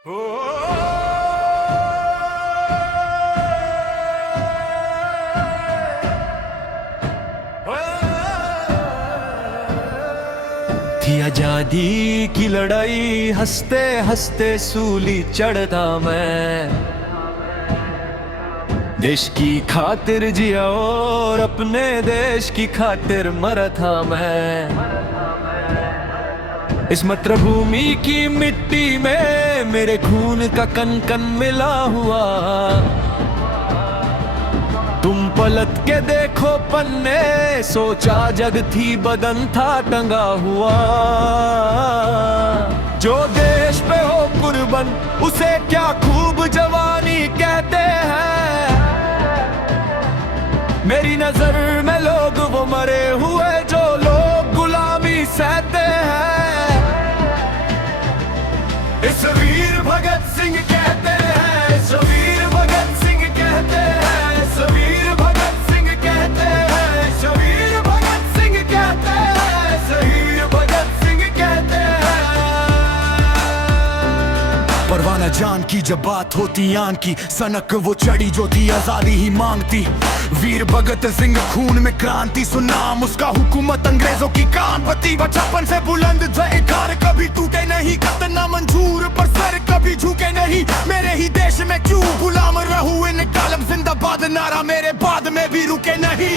थी आजादी की लड़ाई, हंसते हंसते सूली चढ़ता मैं। देश की खातिर जिया और अपने देश की खातिर मरा था मैं। इस मातृभूमि की मिट्टी में मेरे खून का कण कण मिला हुआ। तुम पलट के देखो पन्ने, सोचा जग थी बदन था टंगा हुआ। जो देश पे हो कुर्बान उसे क्या खूब जवानी कहते हैं। मेरी नजर में लोग वो मरे हुए जो लोग गुलामी सहते हैं। इस वीर भगत सिंह कहते हैं, इस वीर भगत सिंह कहते हैं, इस वीर भगत सिंह कहते हैं, इस वीर भगत सिंह कहते हैं, इस वीर भगत सिंह कहते हैं। परवाना जान की जब बात होती आन की, सनक वो चढ़ी जो थी आजादी ही मांगती। वीर भगत सिंह खून में क्रांति सुनाम उसका, हुकूमत अंग्रेजों की कान बत्ती। बचपन से बुलंद जयकार कभी टूटे नहीं, कतना मंजूर पर सर कभी झुके नहीं। मेरे ही देश में क्यों गुलाम रहूं, इन कालम जिंदाबाद नारा मेरे बाद में भी रुके नहीं।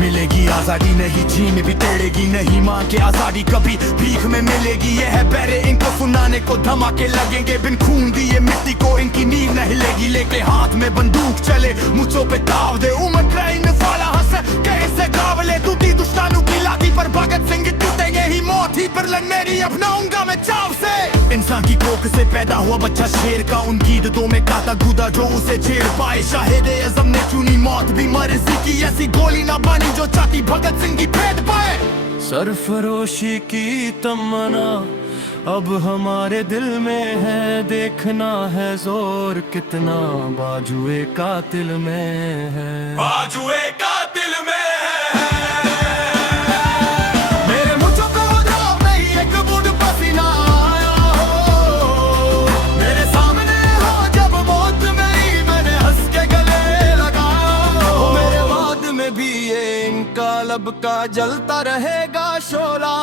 मिलेगी आजादी नहीं, चीन भी तेड़ेगी नहीं, मां के आजादी कभी भीख में मिलेगी। ये है बैरे इनको सुनाने को धमाके लगेंगे, बिन खून दिए मिट्टी को इनकी नींव नहीं लेगी। लेके हाथ में बंदूक चले मुझों पे ताव दे, उमर ट्रेन वाला हंस कैसे गावले। टूटी दुश्मनों की लाठी पर भगत सिंह टूटेंगे ही, मौत ही पर लन मेरी अपनाऊंगा मैं चाव से। इंसान की कोख से पैदा हुआ बच्चा शेर का, उन गीदों में काटा गुदा जो उसे छेड़ पाए। शाहिद आज़म ने चुनी मौत भी मर्जी की, ऐसी गोली ना बनी जो चाहती भगत सिंह की भेद पाए। सरफरोशी की तमन्ना अब हमारे दिल में है, देखना है जोर कितना बाजुए कातिल में है, बाजुए कातिल में है। मेरे मुझको जवाब नहीं एक बूंद पसीना आया हो। मेरे सामने हो जब मौत मेरी, मैंने हंस के गले लगाया हो। मेरे बाद में भी ये इनकलाब का जलता रहेगा शोला।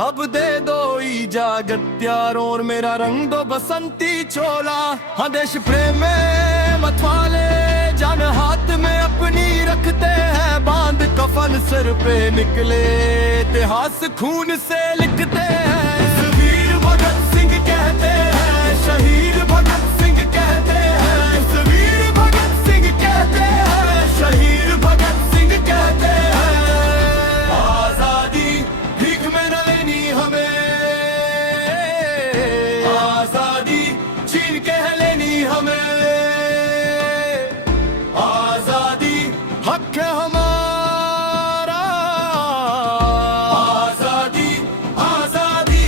अब दे दो इजाजत यारों और मेरा रंग दो बसंती चोला। हाँ देश प्रेम में मतवाले जान हाथ में अपनी रखते हैं, बांध कफन सर पे निकले इतिहास खून से लिखते हैं। वीर भगत सिंह कहते हैं, शहीद भगत सिंह कहते हैं, वीर भगत सिंह कहते हैं, शहीद भगत सिंह कहते हैं। आजादी भीख में न लेनी हमें, आजादी छीन के है लेनी हमें। आजादी हक है हमारा, आजादी आजादी।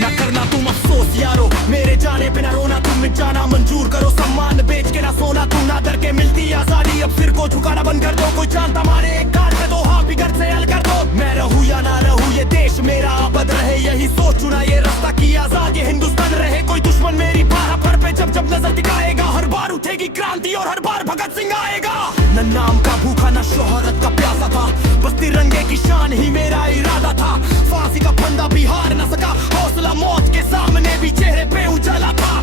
न करना तुम अफसोस यारो, मेरे जाने पे न रोना, तुम मिट जाना मंजूर करो। सम्मान बेच के ना सोना, तुम ना डर के मिलती आजादी। अब सिर को झुकाना बंद कर दो, कोई चांद हमारे एक कान पे दो, हाँ बिगड़ से हल कर दो। मैं रहूं या ना रहूं ये देश मेरा आबाद रहे, यही सोच चुना ये रास्ता की आजाद ये हिंदुस्तान रहे। कोई दुश्मन मेरी बारह पर पे जब जब नजर टिकाएगा, हर बार उठेगी क्रांति और हर बार भगत सिंह आएगा। न नाम का भूखा न शोहरत का प्यासा था, बस तिरंगे की शान ही मेरा इरादा था। फांसी का फंदा भी हार न सका, हौसला मौत के सामने भी चेहरे पे उजाला था।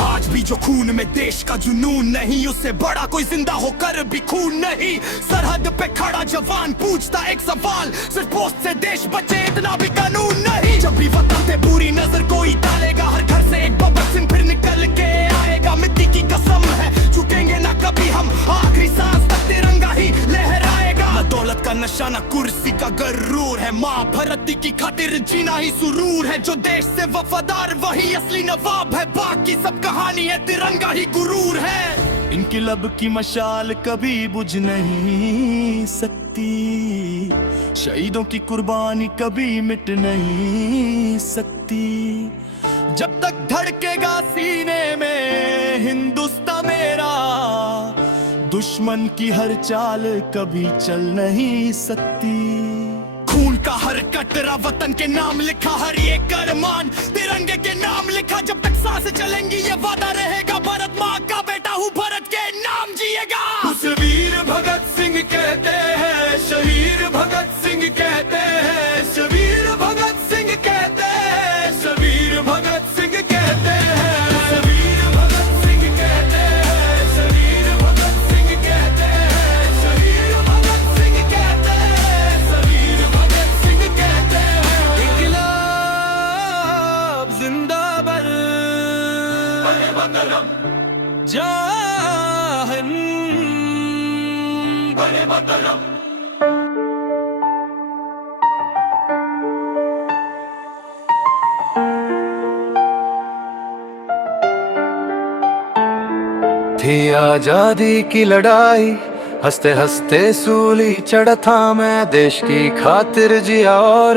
आज भी जो खून में देश का जुनून नहीं, उससे बड़ा कोई जिंदा होकर भी खून नहीं। सरहद पे खड़ा जवान पूछता एक सवाल, सिर्फ पोस्ट से देश बचे इतना भी कानून नहीं। जब भी वतन पे बुरी नजर कोई डालेगा, हर घर से एक भगत सिंह फिर निकल के आएगा। मिट्टी की कसम है झुकेंगे ना कभी हम, आखिरी सांस तक तिरंगा ही लहराएगा। न दौलत का नशा न कुर्सी का गरूर है, माँ भरती की खातिर जीना ही सुरूर है। जो देश से वफादार वही असली नवाब है, बाकी सब कहानी है तिरंगा ही गुरूर है। इनकलाब की मशाल कभी बुझ नहीं सकती, शहीदों की कुर्बानी कभी मिट नहीं सकती। जब तक धड़केगा सीने में हिंदुस्तान मेरा, दुश्मन की हर चाल कभी चल नहीं सकती। खून का हर कटरा वतन के नाम लिखा हर एक अरमान, तिरंगे के नाम लिखा जब तक सांस चलेंगी ये वादा रहेगा, भारत माँ का बेटा हूँ भारत के नाम जिएगा। उस वीर भगत सिंह कहते हैं, शहीद भगत सिंह कहते हैं, शबीर भगत सिंह कहते हैं, शबीर भगत सिंह कहते हैं, शबीर भगत सिंह कहते हैं, शबीर भगत सिंह कहते हैं, शबीर भगत सिंह कहते हैं, शबीर भगत सिंह कहते हैं। इनकलाब जिंदाबाद, वंदे मातरम, जय हिंद, वंदे मातरम। थी आजादी की लड़ाई, हंसते हंसते सूली चढ़ा था मैं, देश की खातिर जिया और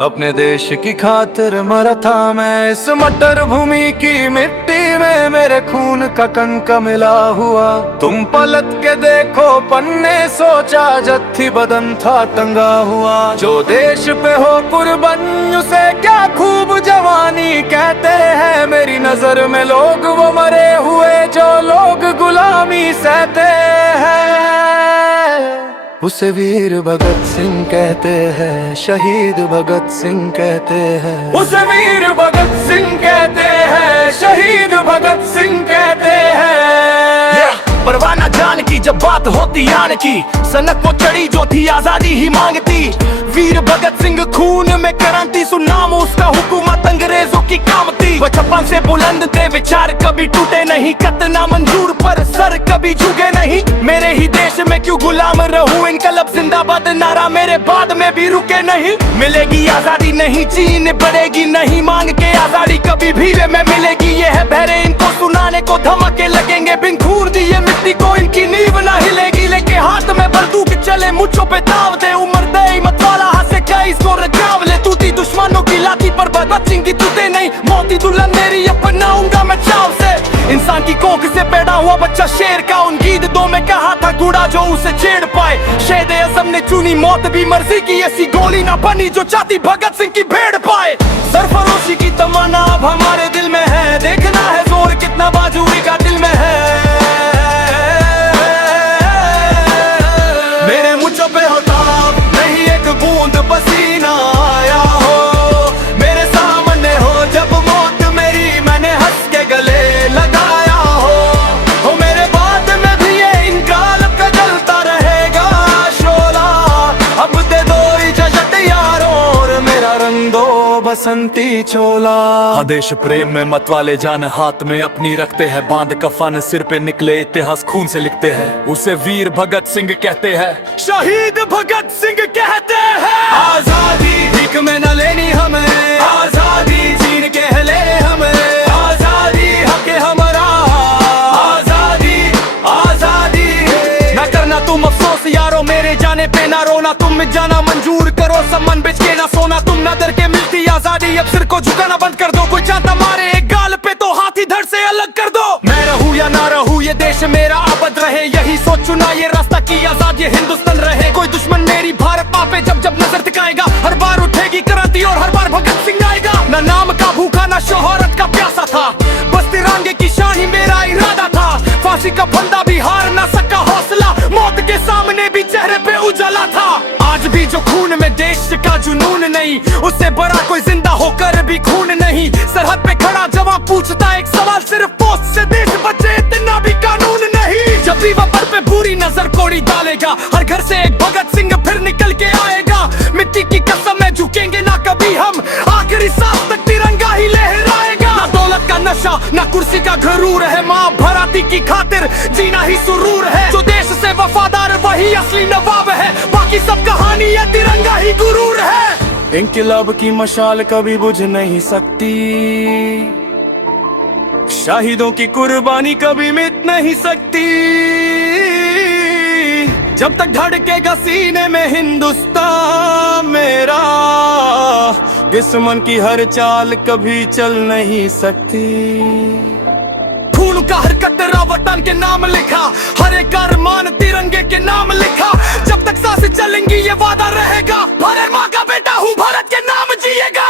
अपने देश की खातिर मरा था मैं। इस मटर भूमि की मिट्टी में मेरे खून का कंका मिला हुआ, तुम पलट के देखो पन्ने, सोचा जत्थी बदन था टंगा हुआ। जो देश पे हो कुर्बान उसे क्या खूब जवानी कहते हैं, मेरी नजर में लोग वो मरे हुए जो लोग गुलामी सहते हैं। उसे वीर भगत सिंह कहते हैं, शहीद भगत सिंह कहते हैं, उसे वीर भगत सिंह कहते हैं, शहीद भगत सिंह कहते हैं। परवाना जान की जब बात होती आन की, सनक वो चढ़ी जो थी आजादी ही मांगती। वीर भगत सिंह खून में क्रांति, सुनाम उसका हुकूमत अंग्रेजों की काम थी। बचपन से बुलंद थे विचार, कभी टूटे नहीं, कतना मंजूर पर सर कभी झुके नहीं। मेरे ही देश में क्यों गुलाम रहूं, इनकलाब जिंदाबाद नारा मेरे बाद में भी रुके नहीं। मिलेगी आजादी नहीं, चीन बढ़ेगी नहीं, मांग के आजादी कभी भी वे में मिलेगी। ये है बहरे इनको सुनाने को धमाके लगेंगे, बिन खून दिए मिट्टी को इनकी नींव ना हिलेगी। लेके हाथ में बंदूक चले मुझो पे ताव दे, उम्र दे मत वाला हंसे क्या इसको रजाव ले। टूटी दुश्मनों की लाठी पर भगत सिंह की टूटे नहीं, मोती दुल्हन मेरी अपनाऊंगा मैं चाव से। इंसान की कोख से पैदा हुआ बच्चा शेर का, उन गीत दो में कहा था गुड़ा जो उसे छेड़ पाए। शेर आजम ने चुनी मौत भी मर्जी की, ऐसी गोली ना बनी जो चाहती भगत सिंह की भेड़ पाए। सरफरोशी की तमन्ना अब हमारे दिल में है, देखना है जोर कितना बाजुए का दिल में है। मेरे मुझ पे हो ताब, नहीं एक बूंद पसीना आया हो, मेरे सामने हो जब मौत मेरी, मैंने हंस के गले लगाया हो मेरे बाद में भी ये इनकलाब का जलता रहेगा शोला। अब दे दो इजाजत यारों और मेरा रंग दो बसंती चोला। देश प्रेम में मत वाले जान हाथ में अपनी रखते हैं, बांध कफन सिर पे निकले इतिहास खून से लिखते हैं। उसे वीर भगत सिंह कहते हैं, शहीद भगत सिंह कहते हैं। आजादी भीख में न लेनी हमें, आजादी छीन के है लेने हमें, आजादी हक है हमारा, आजादी आजादी। ना करना तुम अफसोस यारो मेरे जाने पे, ना रोना तुम मिट जाना मंजूर करो, सम्मान बेच के ना सोना तुम ना डर के मिलती आजादी। अब सिर को झुकाना बंद कर दो, कोई चाहता मारे एक गाल पे तो हाथी धड़ से अलग कर दो। मैं रहूं या ना रहूं ये देश मेरा आबाद रहे, यही सोच चुना ये रास्ता की आजाद ये हिंदुस्तान रहे। कोई दुश्मन मेरी भारत माँ पे जब जब नजर टिकाएगा, हर बार उठेगी क्रांति और हर बार भगत सिंह आएगा। ना नाम का भूखा ना शोहरत का प्यासा था, बस तिरंगे की शान ही मेरा इरादा था। फांसी का फंदा भी हार ना सका हौसला, मौत के सामने भी चेहरे पे उजाला था। आज भी जो खून में देश का जुनून नहीं, उससे बड़ा कोई जिंदा होकर भी खून नहीं। सरहद पे खड़ा जवान पूछता एक सवाल, सिर्फ पोस्ट से देश बचे इतना भी कानून नहीं। जब भी वफर पे बुरी नजर कोड़ी डालेगा, हर घर से एक भगत सिंह फिर निकल के आएगा। मिट्टी की कसम में झुकेंगे ना कभी हम, आखिरी सांस तक तिरंगा ही लहराएगा। ना दौलत का नशा ना कुर्सी का घरूर है, माँ भराती की खातिर जीना ही सुरूर है। जो देश से वफादार वही असली नवाब है, बाकी सब कहानी है तिरंगा ही गुरूर है। इनकलाब की मशाल कभी बुझ नहीं सकती, शहीदों की कुर्बानी कभी मिट नहीं सकती। जब तक धड़केगा सीने में हिंदुस्तान मेरा, दुश्मन की हर चाल कभी चल नहीं सकती। खून का हर कतरा वतन के नाम लिखा, हर एक अरमान तिरंगे के नाम लिखा। जब तक सांसें चलेंगी ये वादा रहेगा, भारत माँ का बेटा हूँ, भारत के नाम जिएगा।